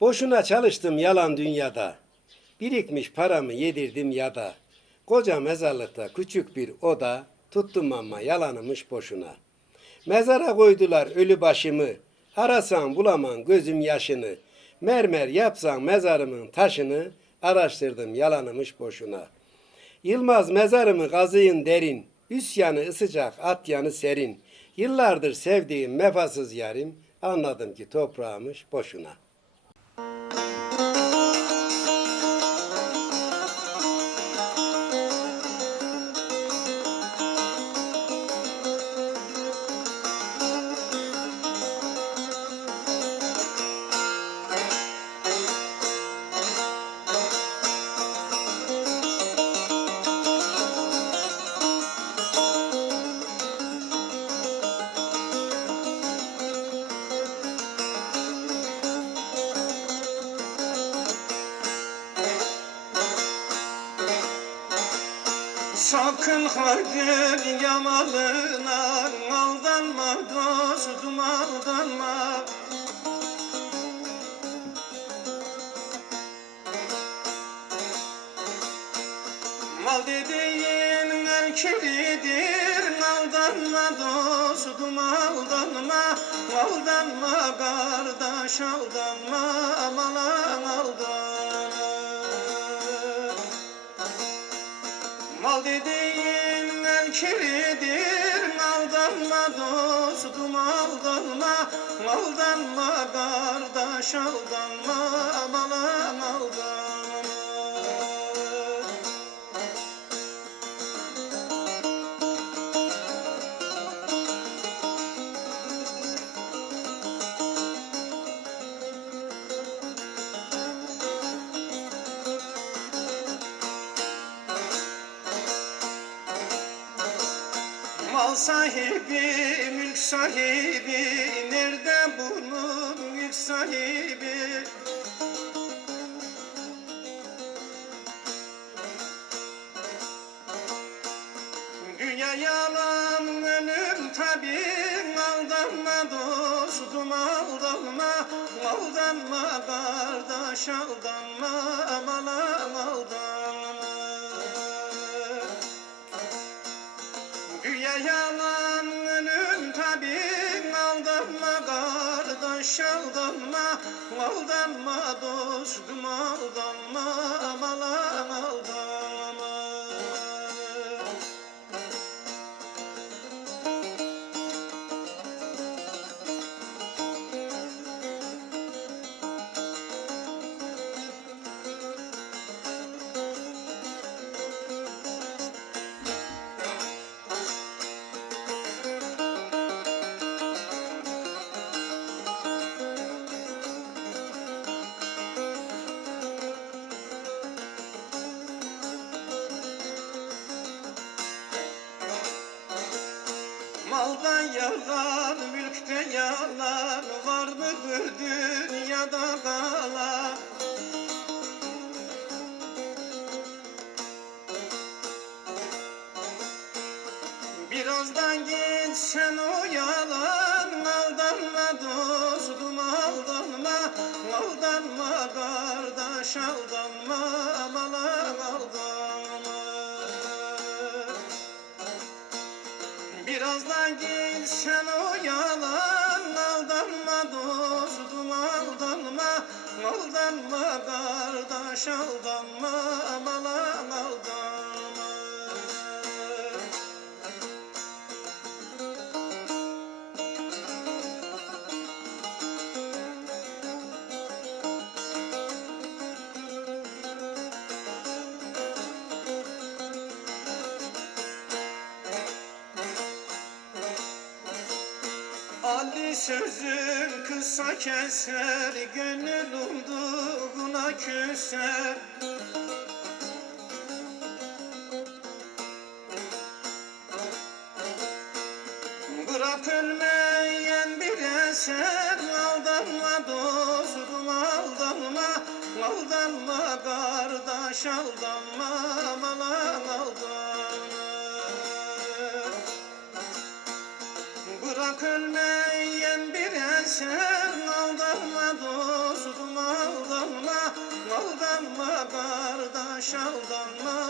Boşuna çalıştım yalan dünyada. Birikmiş paramı yedirdim yada. Koca mezarlıkta küçük bir oda. Tuttum ama yalanımış boşuna. Mezara koydular ölü başımı. Arasan bulaman gözüm yaşını. Mermer yapsan mezarımın taşını. Araştırdım yalanımış boşuna. Yılmaz mezarımı kazıyın derin. Üst yanı sıcak, at yanı serin. Yıllardır sevdiğim vefasız yarim. Anladım ki toprağımış boşuna. Sakın hayır yamalına, aldanma dostum aldanma. Mal dediğin erkelidir, aldanma dostum aldanma. Aldanma kardeş aldanma, amalan aldanma. Mal dediğin erkelidir, aldanma dostum aldanma. Aldanma kardeş aldanma, amalan aldanma. Mal sahibi, mülk sahibi, nerede bunun mülk sahibi? Dünya yalan, ölüm tabi, aldanma dostum aldanma. Aldanma kardeş aldanma, amalan aldanma. Dünya yalan, ölüm tabi, aldanma kardeş aldanma. Aldanma dostum aldanma, amalan aldanma. Malda yalan, mülkte yalan, var mıdır dünyada kalan? Birazdan gitsen o yalan, aldanma dostum aldanma. Aldanma kardeş aldanma, amalan aldanma. Birazdan gitsen o yalan, aldanma dostum aldanma. Aldanma kardeş aldanma, amalan aldanma. Ali sözün kısa keser, gönül umduğuna küser. Bırak ölmeyen bir eser, aldanma dostum aldanma. Aldanma kardeş aldanma, amalan aldanma. Bırak ölmeyen bir eser, aldanma dostum aldanma. kardeş aldanma